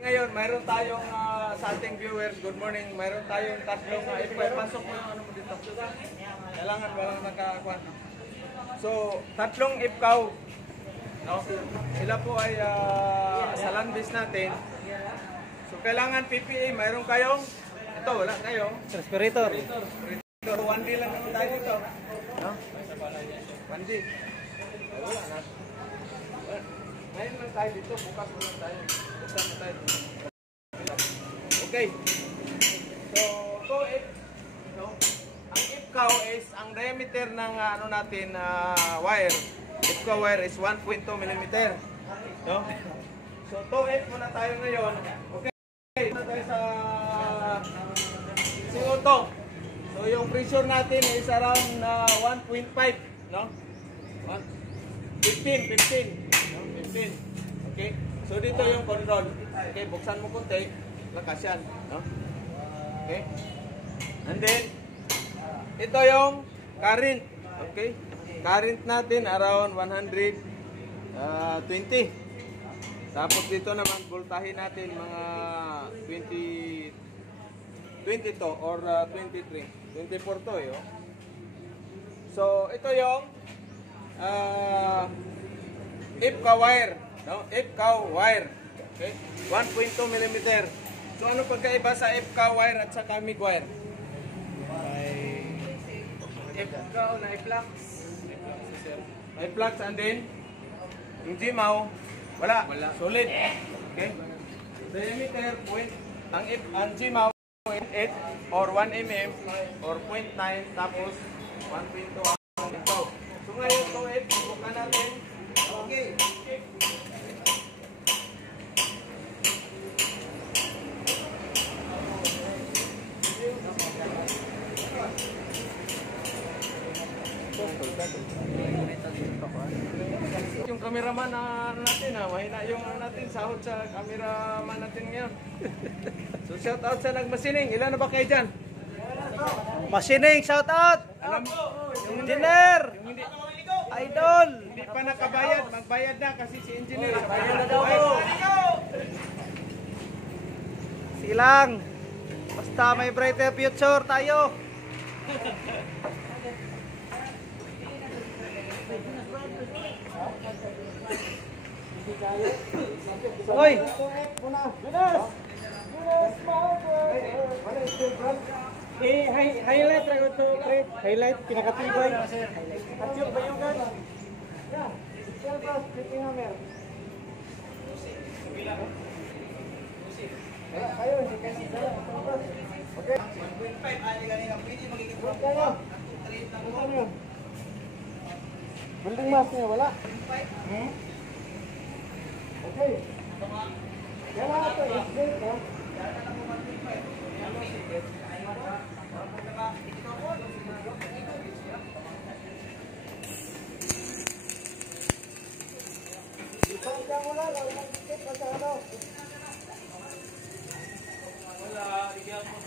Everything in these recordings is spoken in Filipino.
Ngayon, mayroon tayong sa ating viewers, good morning, mayroon tayong tatlong ipapasok mo yung ano mo dito. Kailangan walang nakakuan. So, tatlong ipkaw. No? Sila po ay sa land base natin. So, kailangan PPA, mayroon kayong, ito, wala kayo. Respirator. 1D lang naman tayo dito. No? 1D. Wala na. Ngayon lang tayo dito, bukas mo lang tayo. Bukas mo tayo. Okay. So, no? Ang ipkaw is, ang diameter ng ano natin, wire. Ipkaw wire is 1.2 mm. No? So, 2.8 muna tayo ngayon. Okay. Muna tayo sa CO2. So, yung pressure natin is around 1.5. No? 15. No? 15. Okay? So, dito yung control. Okay, buksan mo konti. Lakas yan. No? Okay? And then, ito yung current. Okay? Current natin around 120. Tapos dito naman, voltahe natin mga 22 or 23. 24 to eh. Oh. So, ito yung ipkaw wire. No? Ipkaw wire. Okay? 1.2 mm. So, ano pagkaiba sa ipkaw wire at sa MIG wire? Ipkaw na i-flux. I-flux and then yung G-MAW, wala. Solid. Okay? Diameter, ang G-MAW 0.8 or 1 mm or 0.9 tapos 1.2 ang ipkaw. So, ngayon, 2.8, bukan natin. Okay. Yung cameraman natin mahina yung natin sahod sa cameraman natin ngayon. So shout out sa nagmasining. Ilan na ba kayo dyan? Masining, shout out! Alam mo, yung Engineer! hindi, Idol! hindi pa nakabayad, magbayad na kasi si engineer. Bayad na daw. Silang! Basta may brighter future tayo! Hoy! Highlight ra to, pre. Highlight pinakatibay. Action ba yung gan? Yeah. Silver flipping hammer. Ayo, kasi dala. Okay. 1.5 ali ganing ang pwede magiging problem. Building mass niya wala. Okay. Yan na ito, explain ko. Ipangka mo lang, wala nang ticket pa sa ano. Wala, bigyan mo.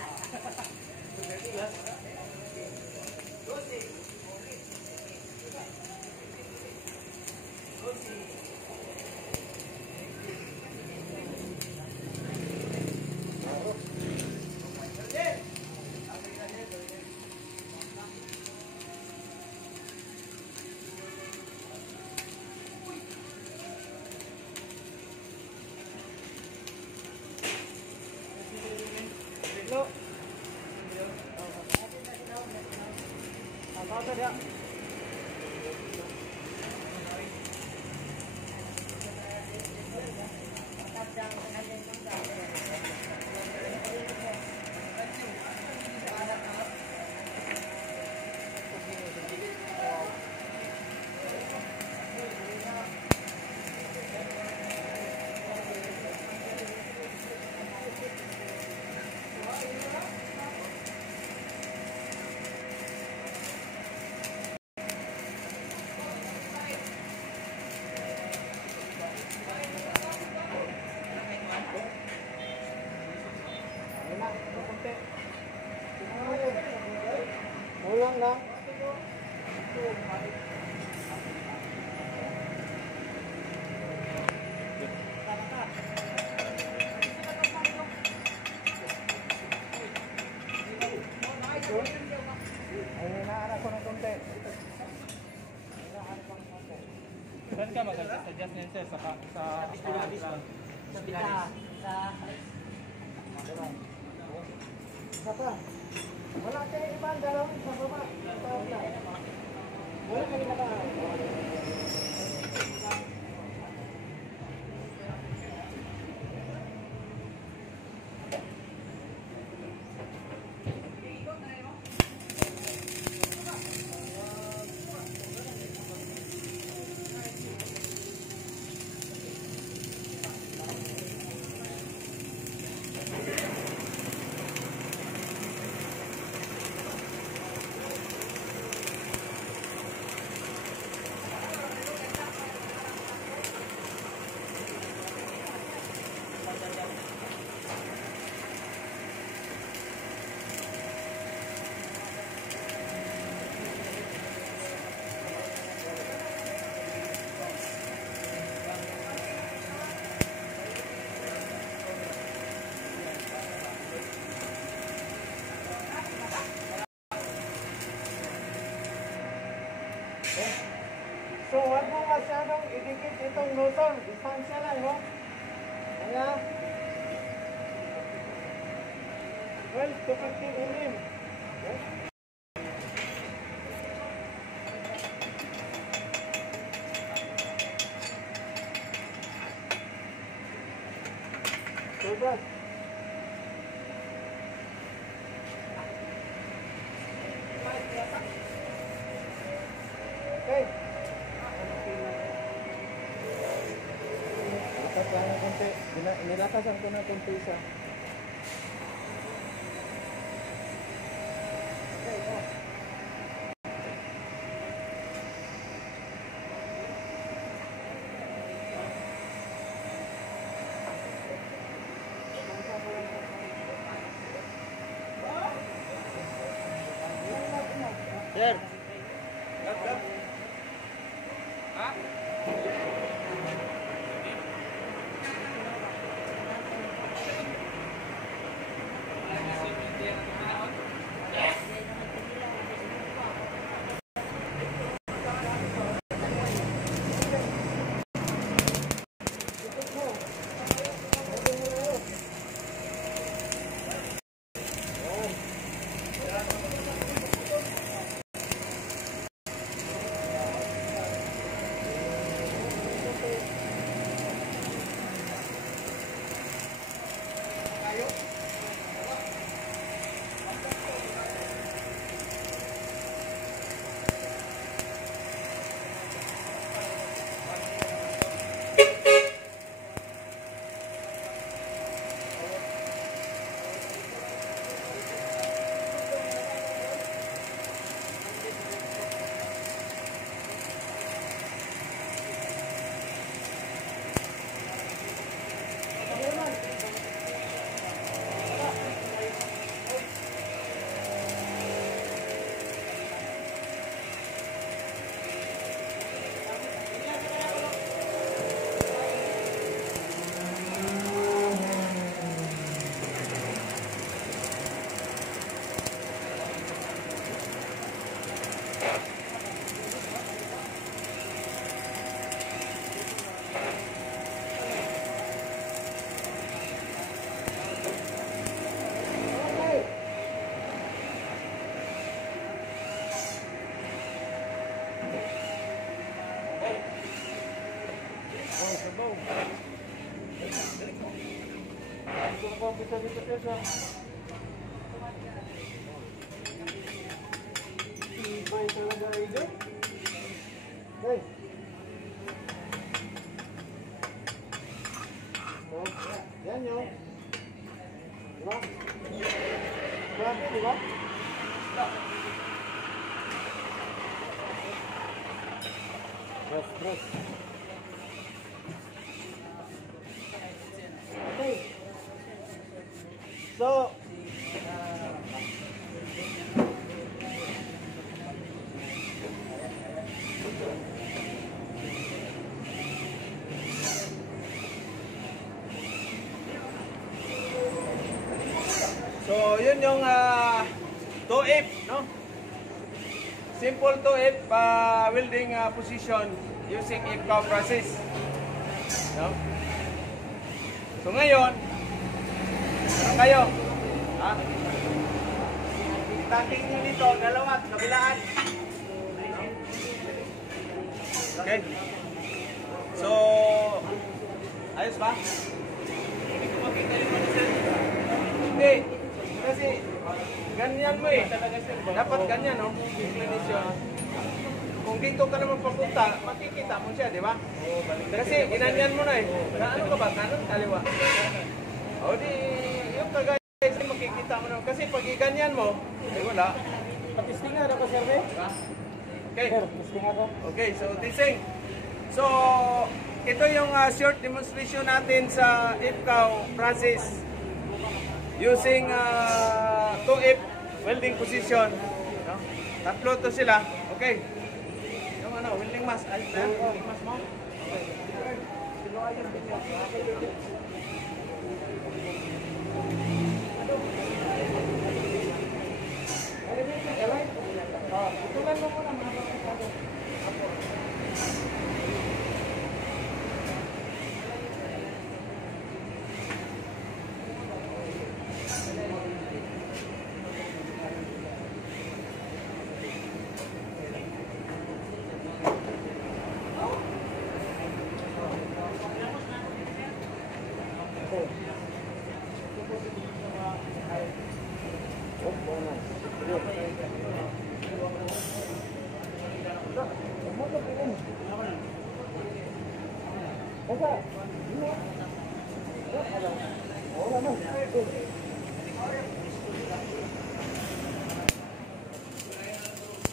Ulang lang. ka, mag-adjust niyan sir sa lang. Sa bita. Sa wala kayo ibang dalawin sa baba. Wala kayo naka. So, huwag mo masyadong idikit itong nozzle. Distansya lang, no? Kaya, well, 250 mm. Okay? So, Brad. Okay. Lakas lang ng konti. Nilakasan ko na konti isa. Okay, go. Sir. Ibay talaga ito. Hey. So, yan yun. Diba? Grabe, diba? Press. Okay. So, yun yung 2F, no? Simple 2F welding position. using IPCAO process. No? So ngayon, ano kayo? Ha? Starting nyo dito, dalawa, kabilaan. Okay? So, ayos ba? Hindi ko makita yung mga sir. Hindi. Kasi, ganyan mo eh. Dapat ganyan, no? Inclination. Kung dito ka naman papunta, makikita mo siya, di ba? Kasi, ginanyan mo na eh. Na ano ka ba? Kanan, kaliwa? O di, yung kagaya makikita mo naman. Kasi pag iganyan mo, eh wala. Patisting nga ako, sir. Diba? Okay. Sir, patisting ako. Okay, so tising. So, ito yung short demonstration natin sa IPCAO process using 2F welding position. No? Tatlo to sila. Okay. Yung ano, welding mask. Ayos na yan? Welding mask mo? Tutulan mo muna mga kapatid.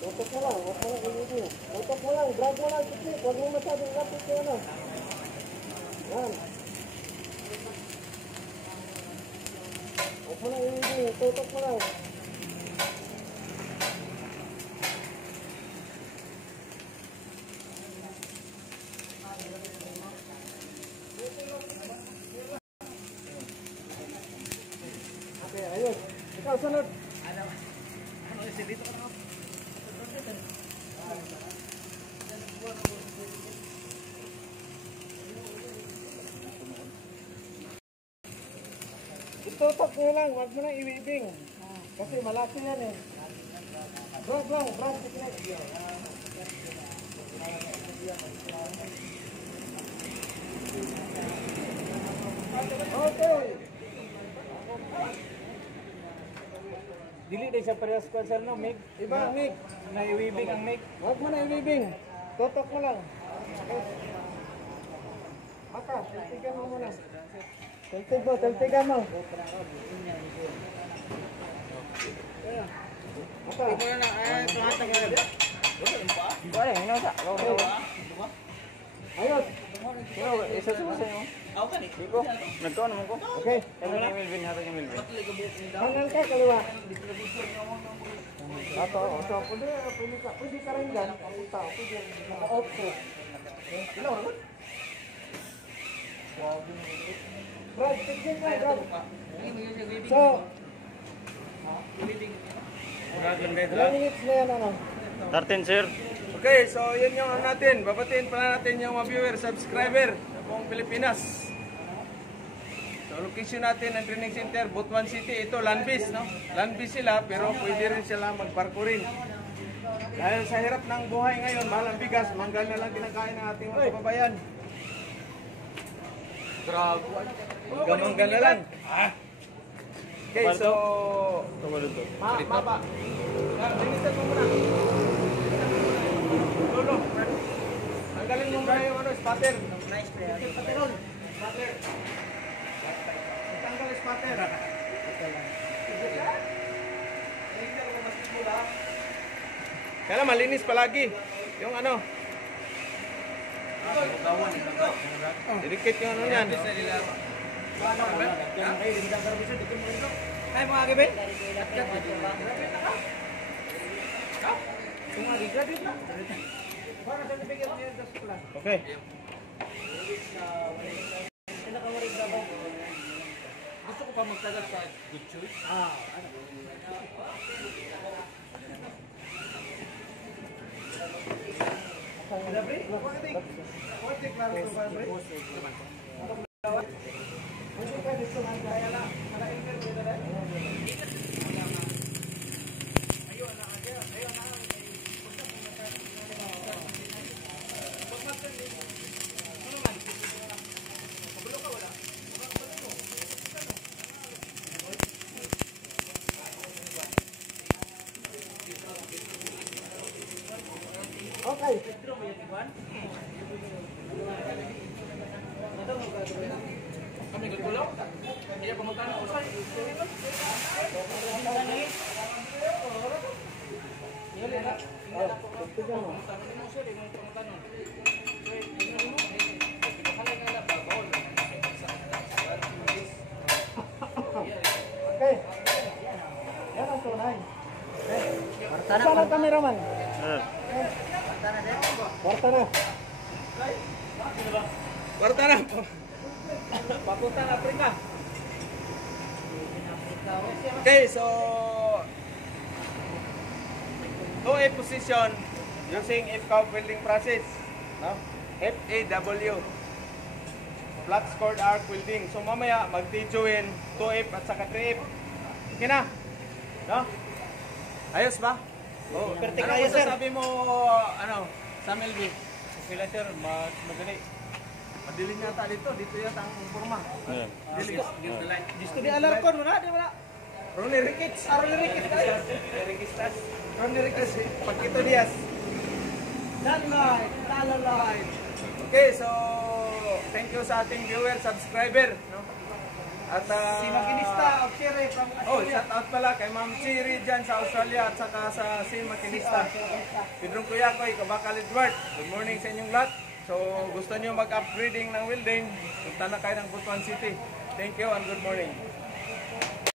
Tutok mo lang, huwag mo lang ilibing. Tutok mo lang, drag mo lang, tiktik. Huwag mo masyadong lapit yung ano. Yan. Huwag mo lang ilibing, tutok mo lang. Okay, ayun. Ikaw, sunod. Itutok nyo lang, huwag mo lang iwibing. Kasi malaki yan eh. Drag lang, drag, tiknik. Okay. Dili din siya parehas ko sir no, Mig. Iba ang mig. Na iwibig ang Mig. Huwag mo na iwibing. Tutok mo lang. Okay. Maka, tiltigan mo muna. Tiltig mo, tiltigan mo. Maka. Wala, ano sa? Ayos. Sino isa sa mo? Ako kan eh. Iko, nagkaon naman ko. Okay. Ano ni Melvin hatag ni Melvin. Kanan ka, kaliwa. Ato, so, pwede ka rin dyan. Papunta, pwede. Naka-off ko. Ilaw naman. Brad, tigil na, Brad. So, ilang minutes na yan, ano? 13 sir. Okay, so yun yung ano natin. Babatiin pala natin yung mga viewer, subscriber sa buong Pilipinas. So location natin ang training center, Butuan City. Ito, land-based, no? Land-based sila, pero pwede rin sila magbarko rin. Dahil sa hirap ng buhay ngayon, mahal ang bigas, manggal na lang kinakain ng ating mga kababayan. Grabe. Manggal na lang. Okay, so... Maba. Linisan mo muna. Lolo, tanggalin mo muna yung ano, spatter. Nice player. Spatter. Tanggal spatter. Kaya malinis palagi. Yung ano. Didikit yung ano yan. Ay mga gabi. Okay. Gusto ko pa magtagal sa good choice. Okay. Kami gugulo. Iya pamunta na usay. Okay. Yan ang tunay. Saan ang cameraman? Kwarta na. Kwarta na. Papunta na Afrika. Okay, so 2A position using FCAW welding process. No? FAW. Flat scored arc welding. So mamaya mag-join 2F at saka 3F. Okay na? No? Ayos ba? Oh, Vertical, ano yes, sir. sabi mo, ano, Sam LB? Okay lang, sir. Madali. Madali yata dito. Dito yata ang forma. Dili. Gusto di alarkon mo na, di ba? Ronnie Ricketts. Ronnie Ricketts. Ronnie Ricketts. Pagkito Diaz. Lalalight. Okay, so thank you sa ating viewer, subscriber. No? At Si Makinista of Chile from oh, Australia. shout out pala kay Ma'am Chiri dyan sa Australia at saka sa si Makinista. Pedrong Kuya ko, Kabakal Edward. Good morning sa inyong lahat. So gusto nyo mag-upgrading ng welding, punta na kayo ng Butuan City. Thank you and good morning.